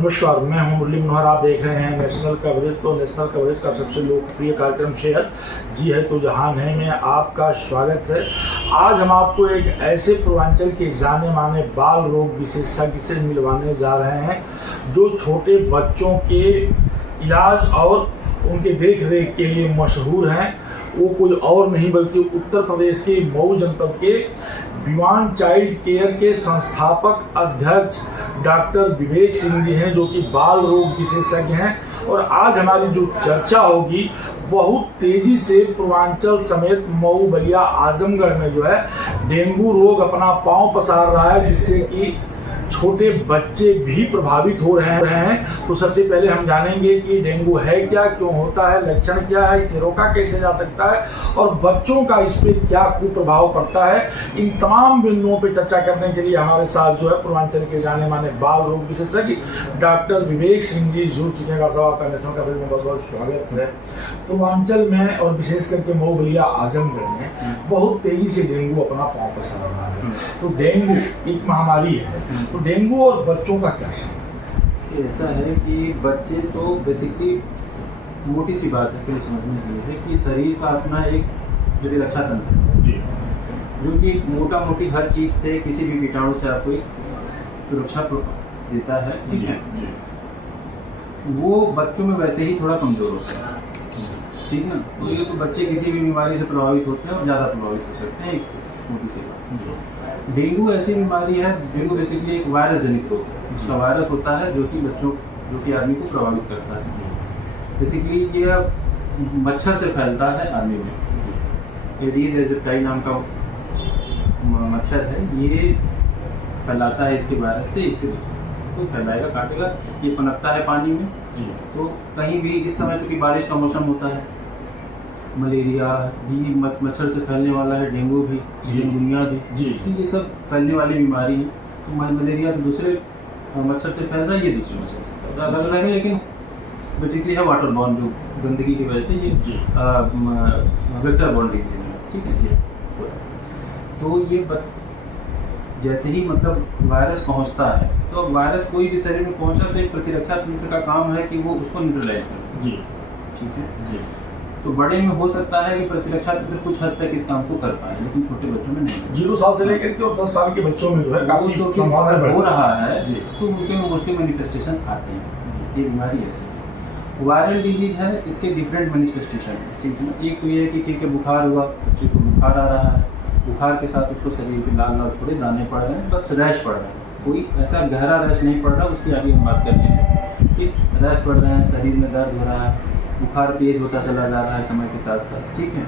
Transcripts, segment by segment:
नमस्कार, मैं हूं मुरली मनोहर। आप देख रहे हैं नेशनल कवरेज। तो नेशनल कवरेज का सबसे लोकप्रिय कार्यक्रम सेहत जी है तो जहान है में आपका स्वागत है। आज हम आपको एक ऐसे पूर्वांचल के जाने माने बाल रोग विशेषज्ञ से मिलवाने जा रहे हैं जो छोटे बच्चों के इलाज और उनके देख रेख के लिए मशहूर हैं। वो कोई और नहीं बल्कि उत्तर प्रदेश के मऊ जनपद के विवान चाइल्ड केयर के संस्थापक अध्यक्ष डॉक्टर विवेक सिंह जी हैं, जो कि बाल रोग विशेषज्ञ हैं। और आज हमारी जो चर्चा होगी बहुत तेजी से पूर्वांचल समेत मऊ, बलिया, आजमगढ़ में जो है डेंगू रोग अपना पांव पसार रहा है, जिससे कि छोटे बच्चे भी प्रभावित हो रहे हैं। तो सबसे पहले हम जानेंगे कि डेंगू है क्या, क्यों होता है, लक्षण क्या है, इसे रोका कैसे जा सकता है और बच्चों का इस पर क्या कुप्रभाव पड़ता है। इन तमाम बिंदुओं पर चर्चा करने के लिए हमारे साथ जो है पूर्वांचल के जाने माने बाल रोग विशेषज्ञ डॉक्टर विवेक सिंह जी जुड़ चुके हैं। आपका नेशनल कवरेज में बहुत बहुत स्वागत है। पूर्वांचल में और विशेष करके मऊ, बलिया, आजमगढ़ में बहुत तेजी से डेंगू अपना पांव पसार रहा है। तो डेंगू एक महामारी है, तो डेंगू और बच्चों का क्या है? ऐसा है कि बच्चे तो बेसिकली मोटी सी बात है कि समझने के लिए है कि शरीर का अपना एक प्रतिरक्षा तंत्र है जो कि मोटा मोटी हर चीज़ से, किसी भी कीटाणु से आपको एक सुरक्षा देता है। ठीक है, वो बच्चों में वैसे ही थोड़ा कमज़ोर होता है। ठीक है ना, तो ये तो बच्चे किसी भी बीमारी से प्रभावित होते हैं और ज़्यादा प्रभावित हो सकते हैं। एक मोटी सी बात, डेंगू ऐसी बीमारी है, डेंगू बेसिकली एक वायरस जनित रोग है। उसका वायरस होता है जो कि आदमी को प्रभावित करता है। बेसिकली ये मच्छर से फैलता है आदमी में। एडीज एजिप्टाई नाम का मच्छर है, ये फैलाता है इसके वायरस से, इसे तो फैलाएगा, काटेगा। ये पनपता है पानी में, तो कहीं भी इस समय चूँकि बारिश का मौसम होता है, मलेरिया भी मच्छर से फैलने वाला है, डेंगू भी, चिकनगुनिया भी, तो ये सब फैलने वाली बीमारी है। तो मलेरिया तो दूसरे मच्छर से फैल रहा है, ये दूसरे मच्छर से फैल रहा है, अलग अलग है, लेकिन बेसिकली है वाटर बॉर्न, जो गंदगी की वजह से ये वेक्टर बॉर्न डिजीज है। ठीक है, ये तो ये जैसे ही मतलब वायरस पहुंचता है, तो वायरस कोई भी शरीर में पहुंचा तो एक प्रतिरक्षा तंत्र का काम है कि वो उसको न्यूट्रलाइज करे। जी ठीक है जी। तो बड़े में हो सकता है कि प्रतिरक्षा तंत्र कुछ हद तक इस काम को कर पाए, लेकिन छोटे बच्चों में नहीं। 0 साल से लेकर के 10 साल के बच्चों में जो है काफी संभावना हो रहा है, तो उनके में मोस्टली मैनिफेस्टेशन आते हैं। ये बीमारी ऐसी वायरल डिजीज है, इसके डिफरेंट मैनिफेस्टेशन है। ठीक है, एक तो ये है कि ठीक है, बुखार हुआ, बच्चे को बुखार आ रहा है, बुखार के साथ उसको शरीर पे लाल लाल थोड़े दाने पड़ रहे हैं, बस रैश पड़ रहा है, कोई ऐसा गहरा रैश नहीं पड़ रहा, उसकी आगे हम बात करेंगे कि रैश पड़ रहे हैं, शरीर में दर्द हो रहा है, बुखार तेज होता चला जा रहा है समय के साथ साथ। ठीक है,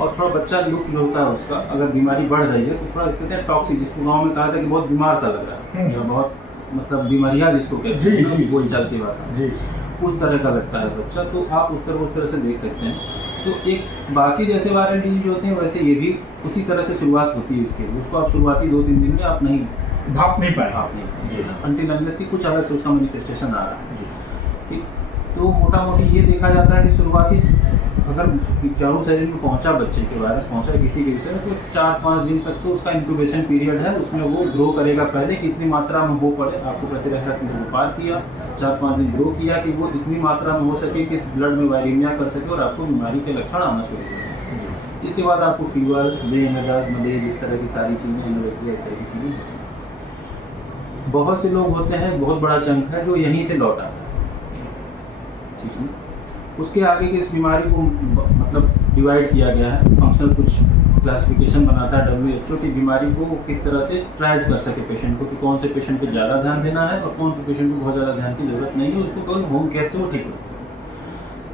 और थोड़ा बच्चा लुक जो होता है उसका, अगर बीमारी बढ़ रही है तो थोड़ा कहते हैं टॉक्सिक, जिसको गाँव में कहा था कि बहुत बीमार सा लग रहा है, या बहुत मतलब बीमारियाँ जिसको कहते हैं बोलचाल की भाषा, उस तरह का लगता है बच्चा। तो आप उस तरह से देख सकते हैं। तो एक बाकी जैसे वायरल डिजीज होते हैं वैसे ये भी उसी तरह से शुरुआत होती है इसके, उसको आप शुरुआती 2-3 दिन में आप नहीं भाप नहीं पाए, आप नहीं अनटिल अनलेस की कुछ अलग से उसका मैनिफेस्टेशन आ रहा है। तो मोटा मोटी ये देखा जाता है कि शुरुआती अगर कीटाणु शरीर में पहुंचा, बच्चे के वायरस पहुंचा किसी भी विषय में, तो 4-5 दिन तक तो उसका इंक्यूबेशन पीरियड है, उसमें वो ग्रो करेगा। पहले कितनी मात्रा में हो पड़े, आपको प्रतिरक्षा तंत्र पार किया, 4-5 दिन ग्रो किया कि वो इतनी मात्रा में हो सके कि ब्लड में वायरीमिया कर सके और आपको बीमारी के लक्षण आना शुरू हो। इसके बाद आपको फीवर, देह में दर्द, मलेज, इस तरह की सारी चीज़ें, एनोरेक्सिया, इस तरह की चीज़ें। बहुत से लोग होते हैं, बहुत बड़ा चंक है जो यहीं से लौट आता है। ठीक है, उसके आगे की इस बीमारी को मतलब डिवाइड किया गया है, फंक्शनल कुछ क्लासिफिकेशन बनाता है WHO की बीमारी को किस तरह से ट्रैच कर सके पेशेंट को, कि कौन से पेशेंट पे ज़्यादा ध्यान देना है और कौन से पेशेंट को बहुत ज़्यादा ध्यान की जरूरत नहीं है, उसको केवल होम केयर से वो ठीक हो।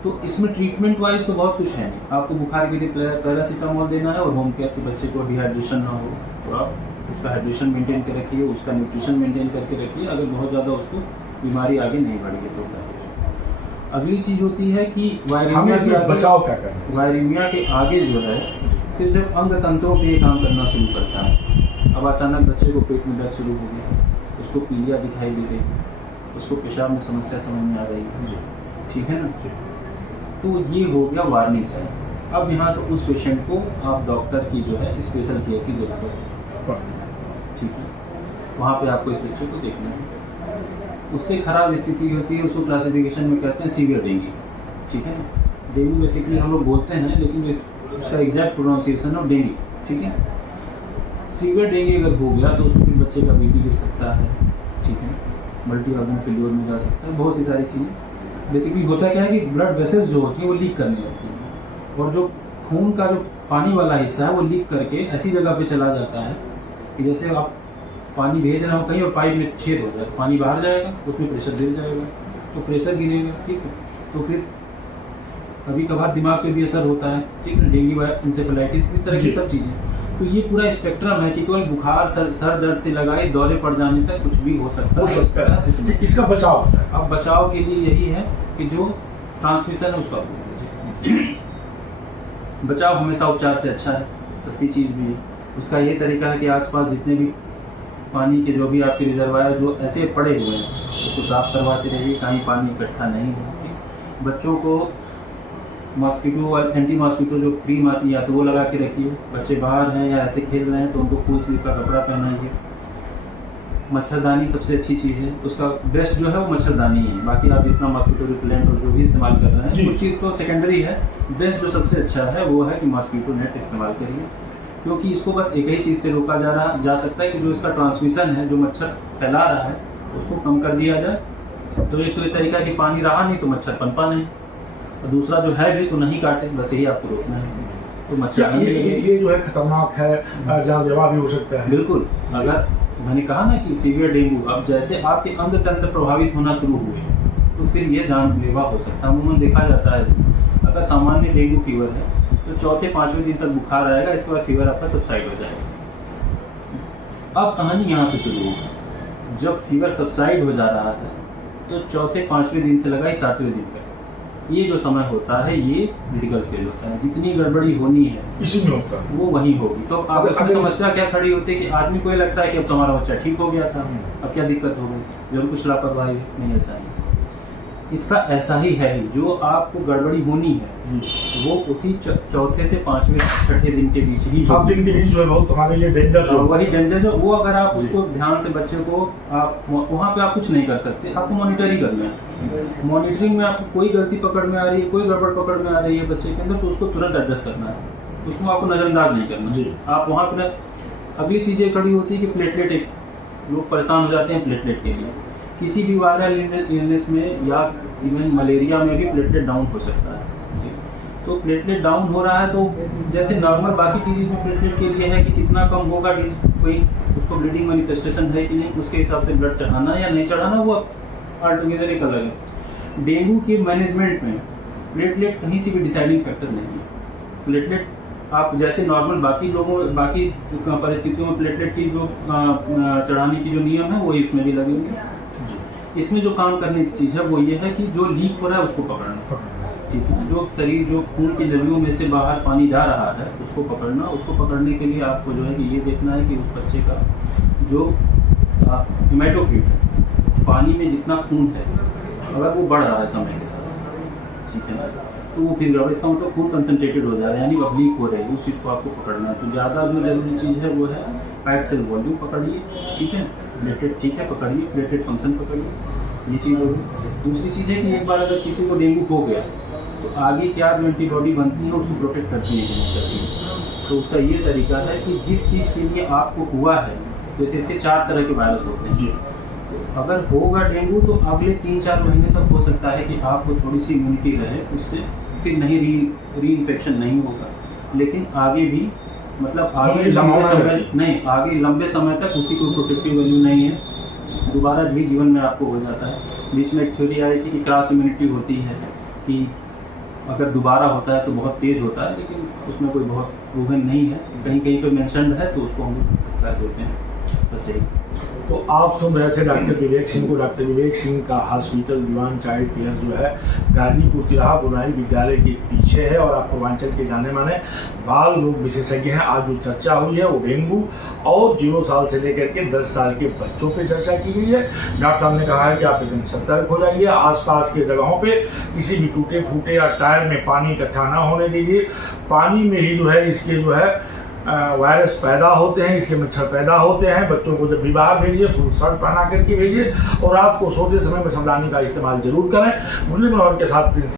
तो इसमें ट्रीटमेंट वाइज तो बहुत कुछ है नहीं, आपको बुखार के लिए पैरासीटामोल देना है, और होम केयर के बच्चे को डिहाइड्रेशन ना हो तो आप उसका हाइड्रेशन मेंटेन कर रखिए, उसका न्यूट्रिशन मेंटेन करके रखिए, अगर बहुत ज़्यादा उसको बीमारी आगे नहीं बढ़ी है तो। अगली चीज़ होती है कि वायरीमिया के आगे बचाव क्या करें, वायरीमिया के आगे जो है फिर जब अंग तंत्रों पे काम करना शुरू करता है। अब अचानक बच्चे को पेट में दर्द शुरू हो गया, उसको पीलिया दिखाई दे गई, उसको पेशाब में समस्या समझ में आ रही है, ठीक है ना, तो ये हो गया वार्निंग साइन। अब यहाँ से उस पेशेंट को आप डॉक्टर की जो है स्पेशल केयर की ज़रूरत है। ठीक है, वहाँ पे आपको इस बच्चे को देखना है। उससे ख़राब स्थिति होती है, उसको क्लासिफिकेशन में कहते हैं सीवियर डेंगू, ठीक है। डेंगू बेसिकली हम लोग बोलते हैं, लेकिन उसका एग्जैक्ट प्रोनाउंसिएशन ऑफ डेंगू, ठीक है। सीवियर डेंगू अगर हो गया तो उसमें फिर बच्चे का बीपी गिर सकता है, ठीक है, मल्टी ऑर्गन फेल्योर में जा सकता है, बहुत सी सारी चीज़ें। बेसिकली होता क्या है कि ब्लड वेसल्स जो होती हैं वो लीक करने लगती हैं, और जो खून का जो पानी वाला हिस्सा है वो लीक करके ऐसी जगह पे चला जाता है कि जैसे आप पानी भेज रहे हो कहीं और पाइप में छेद हो जाए, पानी बाहर जाएगा, उसमें प्रेशर गिर जाएगा, तो प्रेशर गिरेगा, ठीक है, तो फिर कभी कभार दिमाग पे भी असर होता है, ठीक है, डेंगू इंसेफेलाइटिस, इस तरह की सब चीज़ें। तो ये पूरा स्पेक्ट्रम है कि कोई बुखार सर दर्द से लगाए दौरे पड़ जाने तक कुछ भी हो सकता है। इसका बचाव अब बचाव के लिए यही है कि जो ट्रांसमिशन है उसका बचाव हमेशा उपचार से अच्छा है, सस्ती चीज़ भी है। उसका ये तरीका है कि आसपास जितने भी पानी के जो भी आपके रिजर्वायर जो ऐसे पड़े हुए हैं उसको साफ़ करवाते रहिए, कहीं पानी इकट्ठा नहीं हो। बच्चों को मॉस्किटो और एंटी मॉस्किटो जो क्रीम आती है तो वो लगा के रखिए। बच्चे बाहर हैं या ऐसे खेल रहे हैं तो उनको फुल स्लीव का कपड़ा पहनाइए। मच्छरदानी सबसे अच्छी चीज़ है, उसका बेस्ट जो है वो मच्छरदानी है। बाकी आप जितना मॉस्किटो रिपेलेंट और जो भी इस्तेमाल कर रहे हैं वो चीज़ तो सेकेंडरी है, बेस्ट जो सबसे अच्छा है वो है कि मॉस्किटो नेट इस्तेमाल करिए, क्योंकि इसको बस एक ही चीज़ से रोका जा सकता है कि जो इसका ट्रांसमिशन है, जो मच्छर फैला रहा है उसको कम कर दिया जाए। तो एक तो ये तरीका है कि पानी रहा नहीं तो मच्छर पनपा नहीं, और दूसरा जो है भी तो नहीं काटे, बस यही आपको रोकना है। तो मच्छर ये जो है खतरनाक है, जानलेवा भी हो सकता है। बिल्कुल, अगर मैंने कहा ना कि सीवियर डेंगू, अब जैसे आपके अंग तंत्र प्रभावित होना शुरू हुए तो फिर ये जानलेवा हो सकता है। अमूमन देखा जाता है अगर सामान्य डेंगू फीवर है तो चौथे पाँचवें दिन तक बुखार आएगा, इसके बाद फीवर आपका सबसाइड हो जाएगा। अब कहानी यहाँ से शुरू होगी। जब फीवर सबसाइड हो जा रहा है तो चौथे पाँचवें दिन से लगाई 7वें दिन तक ये जो समय होता है ये क्रिटिकल फेज होता है। जितनी गड़बड़ी होनी है इसी में होता है वो वहीं होगी। तो अब उसमें समस्या क्या खड़ी होती है कि आदमी को ये लगता है कि अब तुम्हारा बच्चा ठीक हो गया था, अब क्या दिक्कत हो गई, जरूर कुछ लापरवाही नहीं, ऐसा नहीं। इसका ऐसा ही है ही, जो आपको गड़बड़ी होनी है वो उसी चौथे से पाँचवें छठे दिन के बीच ही, 7 दिन के बीच जो है बहुत हमारे लिए डेंजर जो वही डेंजर जो वो अगर आप उसको ध्यान से बच्चे को आप वहाँ पे आप कुछ नहीं कर सकते, आपको मॉनिटर ही करना है। मॉनिटरिंग में आपको कोई गलती पकड़ में आ रही है, कोई गड़बड़ पकड़ में आ रही है बच्चे के अंदर, तो उसको तुरंत एडजस्ट करना है, उसको आपको नज़रअंदाज नहीं करना। आप वहाँ पर अगली चीज़ें खड़ी होती है कि प्लेटलेट, एक लोग परेशान हो जाते हैं प्लेटलेट के लिए। किसी भी वायरल इलनेस में या इवन मलेरिया में भी प्लेटलेट डाउन हो सकता है। तो प्लेटलेट डाउन हो रहा है तो जैसे नॉर्मल बाकी डिजीज में प्लेटलेट के लिए है कि कितना कम होगा, कोई उसको ब्लीडिंग मैनिफेस्टेशन है कि नहीं, उसके हिसाब से ब्लड चढ़ाना या नहीं चढ़ाना वो ऑलटुगेदर एक अलग है। डेंगू के मैनेजमेंट में प्लेटलेट कहीं से भी डिसाइडिंग फैक्टर नहीं है। प्लेटलेट आप जैसे नॉर्मल बाकी लोगों बाकी परिस्थितियों में प्लेटलेट की जो चढ़ाने की जो नियम है वही इसमें भी लगेंगे। इसमें जो काम करने की चीज़ है वो ये है कि जो लीक हो रहा है उसको पकड़ना, ठीक है, जो शरीर जो खून की नलियों में से बाहर पानी जा रहा है उसको पकड़ना। उसको पकड़ने के लिए आपको जो है कि ये देखना है कि उस बच्चे का जो हेमाटोक्रिट है, पानी में जितना खून है अगर वो बढ़ रहा है समय के साथ, ठीक है, तो वो फिर गड़बड़, इसका मतलब खून कंसनट्रेटेड हो जा रहा है, यानी अब लीक हो रही है, उस चीज़ को आपको पकड़ना है। तो ज़्यादा जो जरूरी चीज़ है वो है पैक्ड सेल वॉल्यूम पकड़िए, ठीक है, प्लेटलेट ठीक है पकड़िए, प्लेटलेट फंक्शन पकड़िए, ये चीज़ होगी। दूसरी चीज़ है कि एक बार अगर किसी को डेंगू हो गया तो आगे क्या जो एंटीबॉडी बनती है उसको प्रोटेक्ट करती है। तो उसका ये तरीका है कि जिस चीज़ के लिए आपको हुआ है, जैसे इसके 4 तरह के वायरस होते हैं, तो अगर होगा डेंगू तो अगले 3-4 महीने तक हो सकता है कि आपको थोड़ी सी इम्यूनिटी रहे, उससे फिर नहीं री इन्फेक्शन नहीं होगा, लेकिन आगे भी मतलब आगे लंबे समय तक उसकी कोई प्रोटेक्टिव वैल्यू नहीं है, दोबारा भी जीवन में आपको हो जाता है। बीच में एक थ्योरी आई थी कि क्रॉस इम्यूनिटी होती है, कि अगर दोबारा होता है तो बहुत तेज़ होता है, लेकिन उसमें कोई बहुत प्रूवन नहीं है, कहीं कहीं पे मेंशन्ड है तो उसको हम कह देते हैं, बस यही। तो आप सुन रहे थे डॉक्टर विवेक सिंह को। डॉक्टर विवेक सिंह का हॉस्पिटल दीवान चाइल्ड केयर जो है गाजीपुर तिराहा बुनाई विद्यालय के पीछे है, और आप पूर्वांचल के जाने माने बाल रोग विशेषज्ञ हैं। आज जो चर्चा हुई है वो डेंगू और 0 साल से लेकर के 10 साल के बच्चों पे चर्चा की गई है। डॉक्टर साहब ने कहा है कि आप एकदम सतर्क हो जाइए, आसपास के जगहों पे किसी भी टूटे फूटे या टायर में पानी इकट्ठा ना होने दीजिए। पानी में ही जो है इसके जो है वायरस पैदा होते हैं, इसके मच्छर पैदा होते हैं। बच्चों को जब भी बाहर भेजिए फुल शर्ट पहना करके भेजिए और रात को सोते समय मच्छरदानी का इस्तेमाल जरूर करें। मुरली मनोहर के साथ प्रिंस।